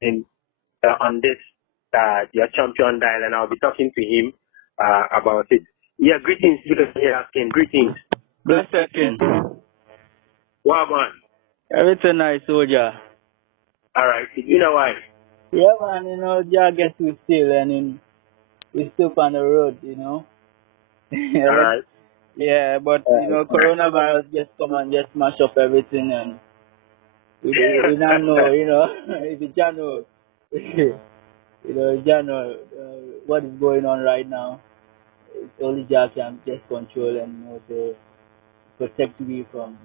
in on this your champion dial, and I'll be talking to him about it. Yeah, greetings to the here asking. Greetings. Blessed King. Wow, man. Everything nice, soldier. All right. You know why? Yeah, man, just get to still and we still on the road, All right. Yeah, but, coronavirus just come and just smash up everything and we now know, if you just know, just know what is going on right now. It's only just can just control and, to protect me from,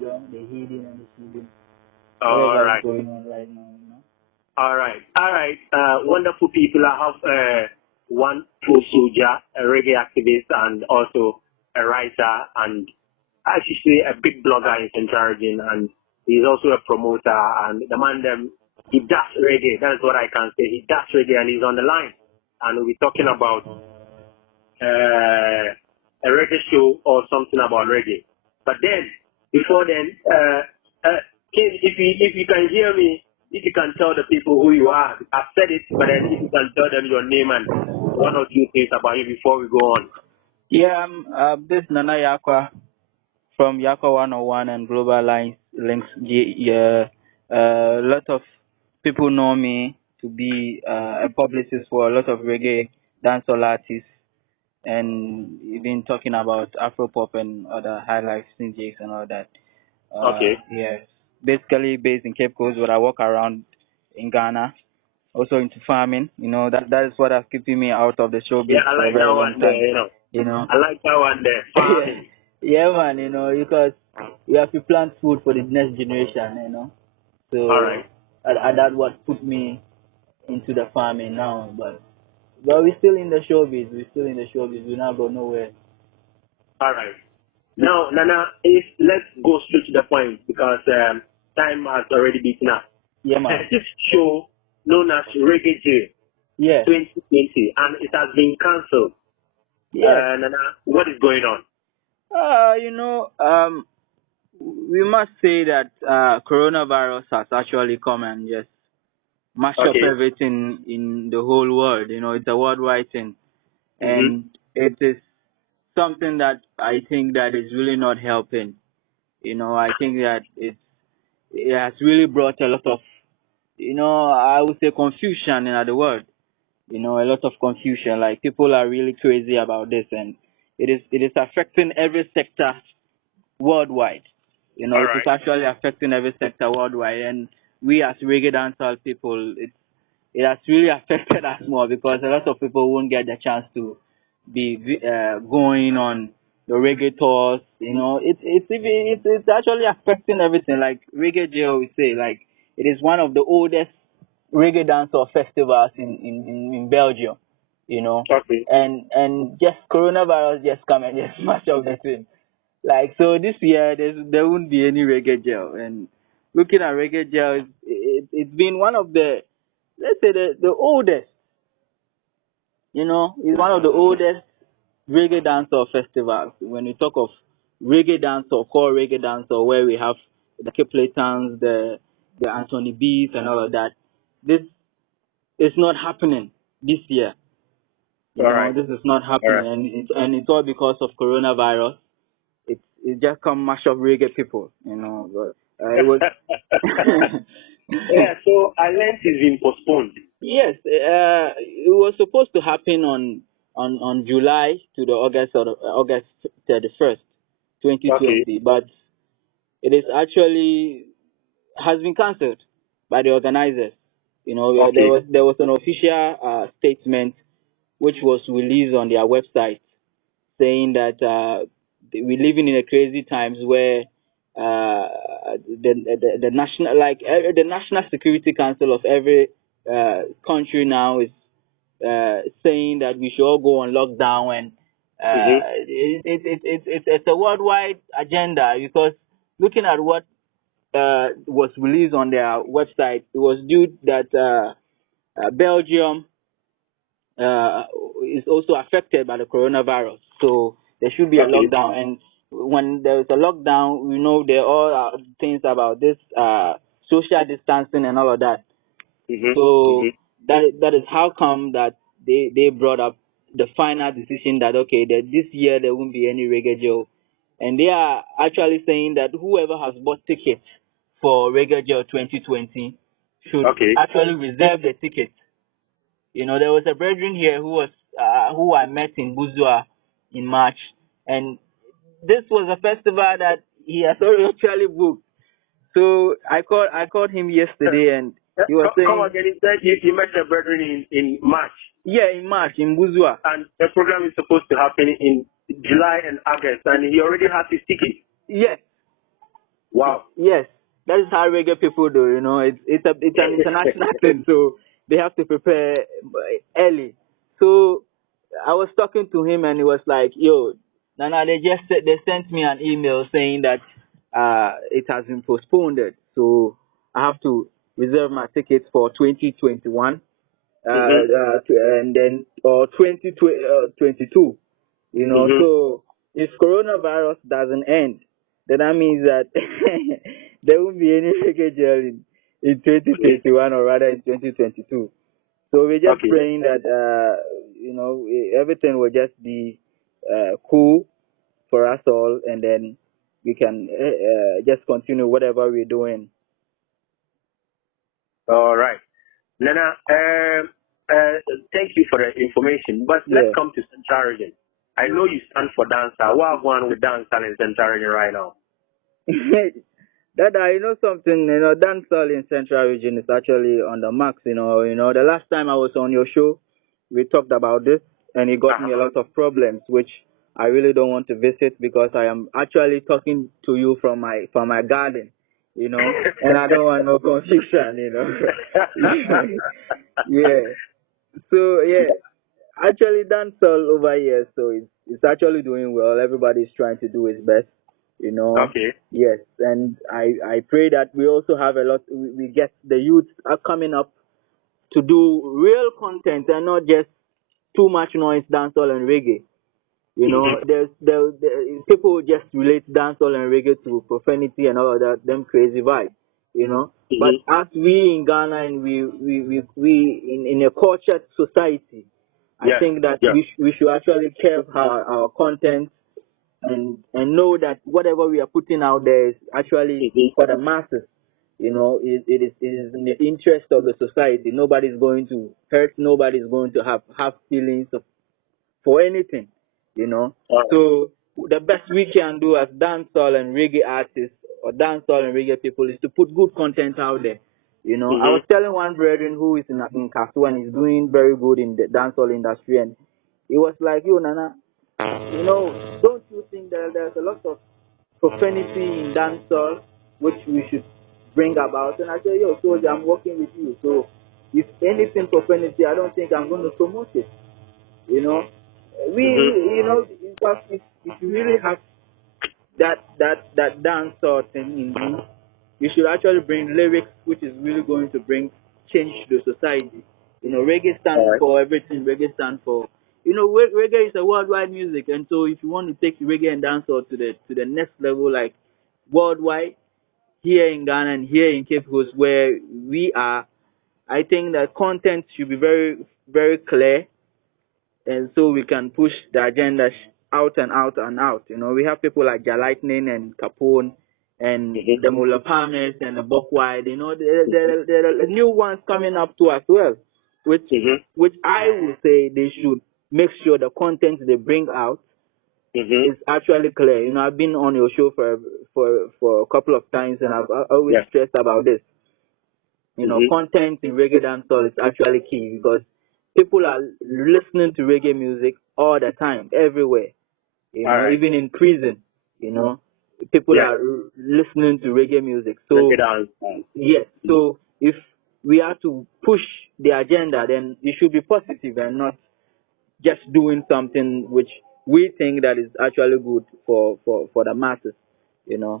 the healing and the shielding. All Whatever is right. going on right now, All right. All right. Wonderful people. I have one full soldier, a reggae activist, and also a writer, and I should say a big blogger in Central Region, and he's also a promoter. And the man, he does reggae. That is what I can say. He does reggae, and he's on the line. And we'll be talking about a reggae show or something about reggae. But then, before then, if you can hear me, if you can tell the people who you are, I've said it, but then if you can tell them your name and one or two things about you before we go on. Yeah, this Nana Yarquaah from Yarquaah 101 and Global Lines Links. Yeah, a lot of people know me to be a publicist for a lot of reggae dancehall artists, and even talking about Afropop and other high life synths and all that. Okay. Yes, basically based in Cape Coast, but I walk around in Ghana. Also into farming, that is what has keeping me out of the showbiz Yeah, I for a like very that long one time. there, I like that one there. Farming. Yeah, man, because we have to plant food for the next generation, So All right. that's what put me into the farming now. But we're still in the showbiz. We not go nowhere. All right. Now, Nana, let's go straight to the point because time has already beaten us. Yeah, man. This show known as Reggae J. Yeah. 2020, and it has been cancelled. Yeah. Nana, what is going on? We must say that coronavirus has actually come and just mash up everything in the whole world. It's a worldwide thing, and it is something that I think that is really not helping. I think that it has really brought a lot of, I would say confusion in the world. A lot of confusion. Like people are really crazy about this, and it is affecting every sector worldwide. It is actually affecting every sector worldwide, and we as reggae dancehall people, it has really affected us more because a lot of people won't get the chance to be going on the reggae tours. It's actually affecting everything. Like Reggae Jail, we say, like it is one of the oldest reggae dancehall festivals in Belgium. And just coronavirus just come and just smash up the thing. Like so this year there won't be any reggae gel, and looking at reggae gel, it's been one of the, let's say, the oldest. It's one of the oldest reggae dancehall festivals. When you talk of reggae dancehall, core reggae dancehall, where we have the Kipletons, the Anthony B's and all of that, this is not happening this year. This is not happening, and it's all because of coronavirus. It just come mash up reggae people, But it was. Yeah, so I learned it's been postponed. Yes, it was supposed to happen on July to the August 31st, 2020, but it is actually has been cancelled by the organizers. There was an official statement which was released on their website saying that we're living in a crazy times where the national, like the National Security Council of every country now is saying that we should all go on lockdown, and it's a worldwide agenda because looking at what was released on their website, it was due that Belgium is also affected by the coronavirus, so there should be a lockdown. And when there is a lockdown, we know there are all things about this social distancing and all of that. So that is how come that they brought up the final decision that okay, that this year there won't be any Reggae Joe, and they are actually saying that whoever has bought tickets for Reggae Joe 2020 should actually reserve the ticket. You know, there was a brethren here who I met in Buzua in March, and this was a festival that he has already actually booked. So I called him yesterday, and he was saying, "Come again." He said you met your brethren in March. Yeah, in March in Buzua. And the program is supposed to happen in July and August, and he already has his ticket. Yes. Wow. Yes, that is how reggae people do. You know, it's an international thing, so they have to prepare early. So I was talking to him, and he was like, "Yo, Nana, they sent me an email saying that it has been postponed, so I have to reserve my tickets for 2021, and then or 2022. You know, so if coronavirus doesn't end, then that means that there won't be any reggae jail in 2021 or rather in 2022. So we're just praying that everything will just be cool for us all, and then we can just continue whatever we're doing. All right, Nana. Thank you for the information. But let's come to Central Region. I know you stand for dancehall. What have one with dancehall in Central Region right now? Dada, you know something, dancehall in Central Region is actually on the max, the last time I was on your show, we talked about this, and it got me a lot of problems, which I really don't want to visit because I am actually talking to you from my garden, and I don't want no confusion, Yeah. So, yeah, actually dancehall over here, so it's actually doing well. Everybody's trying to do its best. Yes, and I pray that we also have a lot. We get the youth are coming up to do real content and not just too much noise dancehall and reggae. There people just relate dancehall and reggae to profanity and all of that, them crazy vibes. But as we in Ghana and we in a cultured society, I think that we should actually care our content and know that whatever we are putting out there is actually for the masses. It is in the interest of the society. Nobody's going to hurt. Nobody's going to have feelings for anything. So the best we can do as dancehall and reggae artists or dancehall and reggae people is to put good content out there. I was telling one brethren who is in Kasu and is doing very good in the dancehall industry, and he was like, "Yo, Nana, don't you think that there's a lot of profanity in dancehall which we should bring about?" And I said, "Yo, soldier, I'm working with you. So if anything profanity, I don't think I'm going to promote it. In fact, if you really have that dancehall thing in you, you should actually bring lyrics which is really going to bring change to the society. Reggae stands for everything. Reggae stands for reggae is a worldwide music, and so if you want to take reggae and dancehall to the next level, like worldwide, here in Ghana and here in Cape Coast where we are, I think that content should be very, very clear, and so we can push the agenda out and out and out. We have people like Lightning and Capone and the Mula Palmers and the Buckwide. There are new ones coming up too as well, which I would say they should make sure the content they bring out is actually clear. I've been on your show for a couple of times, and I've always stressed about this. Content in reggae dancehall is actually key because people are listening to reggae music all the time, everywhere. Even in prison, people are listening to reggae music. So yes, so if we are to push the agenda, then it should be positive and not just doing something which we think that is actually good for the masses. All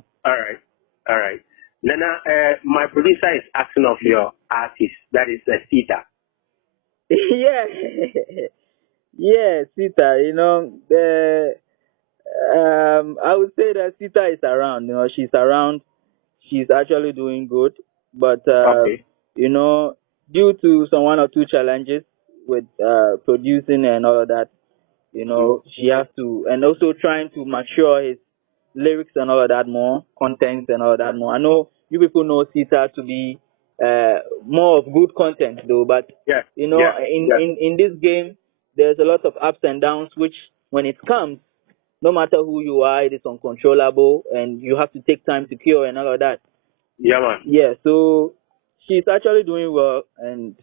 right. Nana, my producer is asking of your artist, that is Sita. Yeah, yeah, Sita. I would say that Sita is around. She's around. She's actually doing good, but due to some one or two challenges with producing and all of that, she has to, and also trying to mature his lyrics and all of that more, content and all of that more. I know you people know Sita to be more of good content though, but Yeah. in this game, there's a lot of ups and downs, which when it comes, no matter who you are, it is uncontrollable, and you have to take time to cure and all of that. Yeah, man. Yeah, so she's actually doing well, and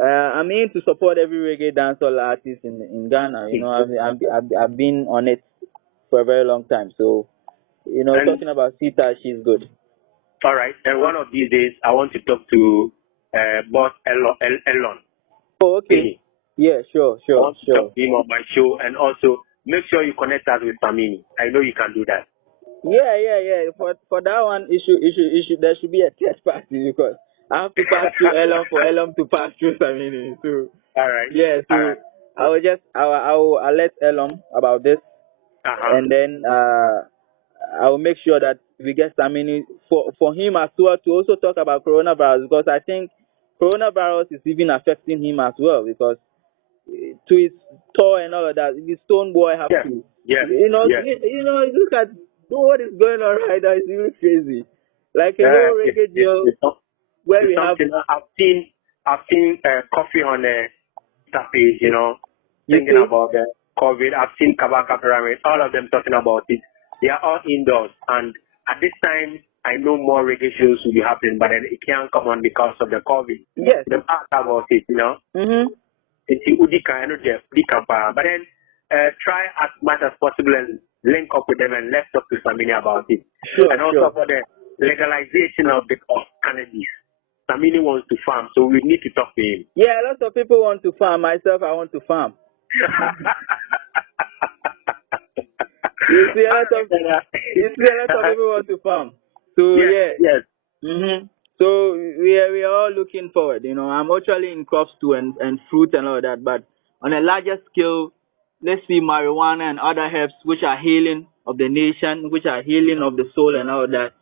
I mean to support every reggae dancehall artist in Ghana. I've been on it for a very long time. So, talking about Sita, she's good. All right. And one of these days, I want to talk to Boss Elon. Oh, okay. Yeah, sure. I want to talk to him on my show, and also make sure you connect us with Samini. I know you can do that. Yeah. For that one, there should be a test party because I have to pass through Elon for Elon to pass through Samini. So all right. Yeah, so right. I'll let Elon about this, and then I will make sure that we get Samini for him as well to also talk about coronavirus, because I think coronavirus is even affecting him as well, because to his tour and all of that, the Stone Boy have to look at what is going on right now. It's really crazy, like a whole reggae deal where we have. I've seen Coffee on the page, thinking about the COVID. I've seen Kabaka Pyramid, all of them talking about it. They are all indoors, and at this time, I know more reggae shows will be happening, but then it can't come on because of the COVID. Yes. They asked about it, It's Udika, but then try as much as possible and link up with them and let's talk to Samini about it. Sure, and also for the legalization of cannabis. Samini wants to farm, so we need to talk to him. Yeah, lots of people want to farm. Myself, I want to farm. You see a lot of people want to farm. So yes. So we are all looking forward. I'm actually in crops too, and fruit and all that. But on a larger scale, let's see marijuana and other herbs which are healing of the nation, which are healing of the soul and all that.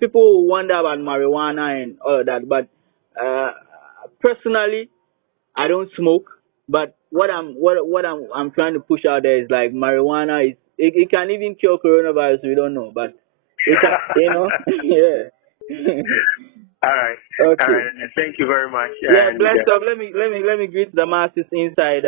People wonder about marijuana and all of that, but personally, I don't smoke. But what I'm trying to push out there is like marijuana is it can even cure coronavirus. We don't know, but it can, yeah. All right. Okay. All right. Thank you very much. Yeah, blessed up. Let me greet the masses inside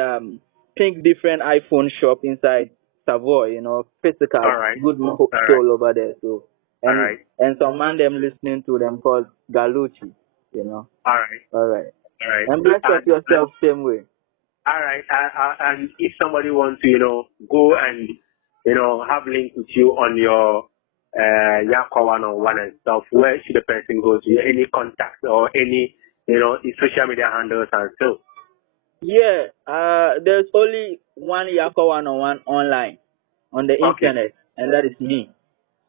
Pink Different iPhone shop inside Savoy. Physical. All right. Good soul over there. So. And some man them listening to them called Galuchi. All right. All right. And bless up yourself same way. All right. And if somebody wants to, go and, have link with you on your YARQUAH one-on-one and stuff, where should the person go to? Any contacts or any, social media handles and so? Yeah. There's only one YARQUAH one-on-one online on the internet, and that is me.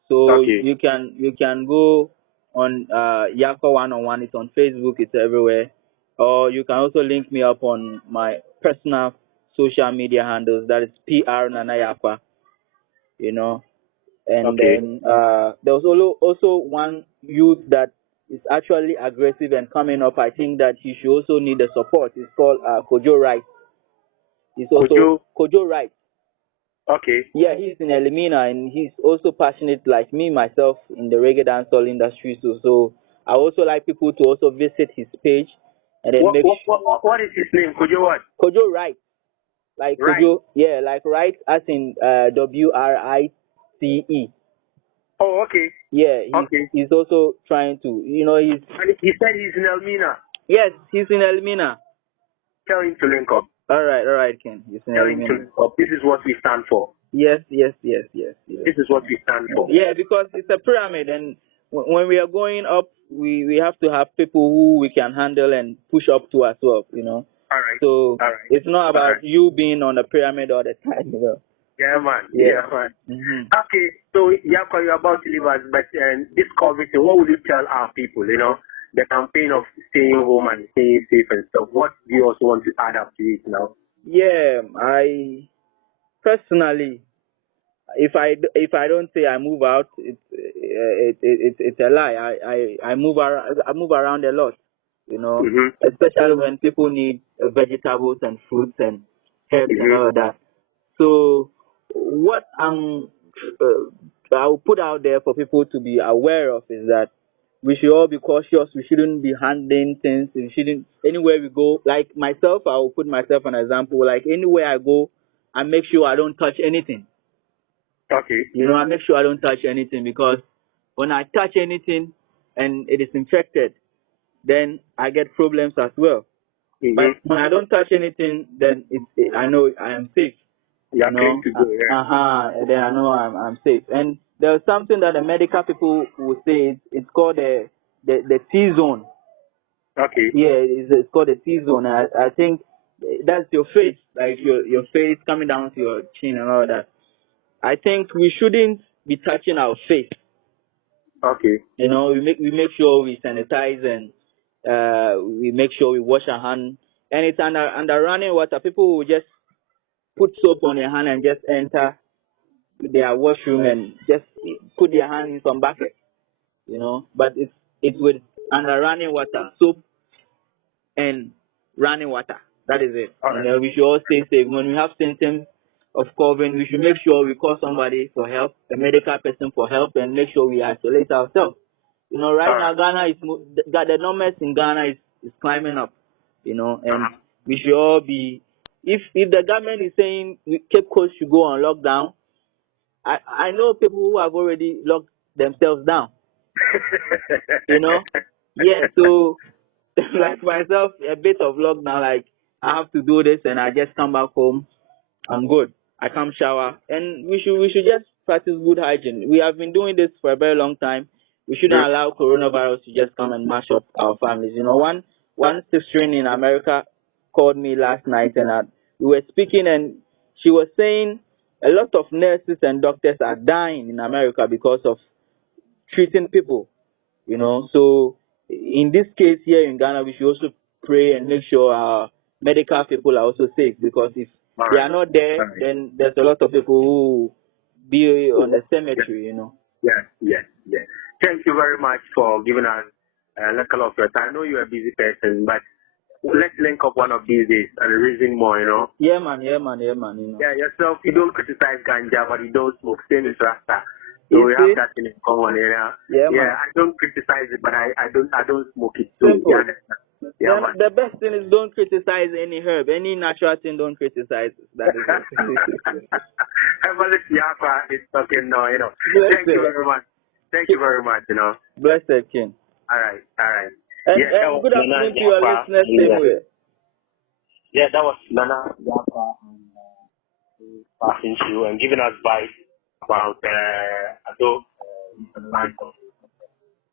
So you can go on YARQUAH one-on-one. It's on Facebook. It's everywhere. Or you can also link me up on my personal social media handles. That is PR Nana YARQUAH. And then there was also one youth that is actually aggressive and coming up. I think that he should also need the support. It's called Kojo Wright. He's also Kojo Wright. Okay. Yeah, he's in Elimina, and he's also passionate like me, myself, in the reggae dancehall industry too. So I also like people to also visit his page and then what is his name? Kojo what? Kojo Wright. Like Right. Kojo, yeah, like Wright as in WRITE. Oh, okay. Yeah, he's also trying to, he said he's in Elmina. Yes, he's in Elmina. Tell him to link up. All right, Ken. He's in Tell him to link up. This is what we stand for. Yes. This is what we stand for. Yeah, because it's a pyramid, and when we are going up, we have to have people who we can handle and push up to as well, All right. So it's not about you being on the pyramid all the time, Yeah, man. Yeah, man. Mm-hmm. Okay, so YARQUAH, you're about to leave us, but this COVID, what would you tell our people, the campaign of staying home and staying safe and stuff? What do you also want to add up to it now? Yeah, I personally, if I don't say I move out, it's a lie. I move around a lot. you know, especially when people need vegetables and fruits and herbs and all of that. So what I'll put out there for people to be aware of is that we should all be cautious. We shouldn't be handling things. We shouldn't, anywhere we go, like myself, I will put myself an example. Like anywhere I go, I make sure I don't touch anything. Okay. You know, I make sure I don't touch anything, because when I touch anything and it is infected, then I get problems as well. But when I don't touch anything, then I know I am safe. You're clean to go, yeah. Then I know I'm safe. And there's something that the medical people will say. It's called the T zone. Okay. Yeah, it's called the T zone. I think that's your face, like your face coming down to your chin and all that. I think we shouldn't be touching our face. Okay. You know, we make sure we sanitize, and we make sure we wash our hands. And it's under running water. People will just put soap on their hand and just enter their washroom and just put their hand in some bucket, you know. But it's with under running water, soap and running water. That is it. All right. And we should all stay safe. When we have symptoms of COVID, we should make sure we call somebody for help, a medical person for help, and make sure we isolate ourselves. You know, right now Ghana is the numbers in Ghana is climbing up. You know, and we should all be. If the government is saying Cape Coast should go on lockdown, I know people who have already locked themselves down. You know, yeah. So like myself, a bit of lockdown. Like I have to do this, and I just come back home. I'm good. I come shower, and we should just practice good hygiene. We have been doing this for a very long time. We shouldn't allow coronavirus to just come and mash up our families. You know, one sister in America called me last night, and we were speaking, and she was saying a lot of nurses and doctors are dying in America because of treating people. You know, so in this case here in Ghana, we should also pray and make sure our medical people are also safe, because if they are not there, then there's a lot of people who be on the cemetery, you know. Yes. Thank you very much for giving us a little of your time. I know you're a busy person, but let's link up one of these days and reason more, you know. Yeah, man, you know. Yeah, yourself, you don't criticize ganja, but you don't smoke. Same as Rasta. So we have that in common, Yeah, I don't criticize it, but I don't smoke it too. Simple. Yeah, man. The best thing is don't criticize any herb, any natural thing. Don't criticize it. That is it. Heavenly Yapa is talking now, you know. Blessed. Thank you very much. Thank you very much, you know. Blessed King. All right. And good afternoon to your listeners. Same way. Yeah, that was Nana Yaqua passing through and giving us advice about adult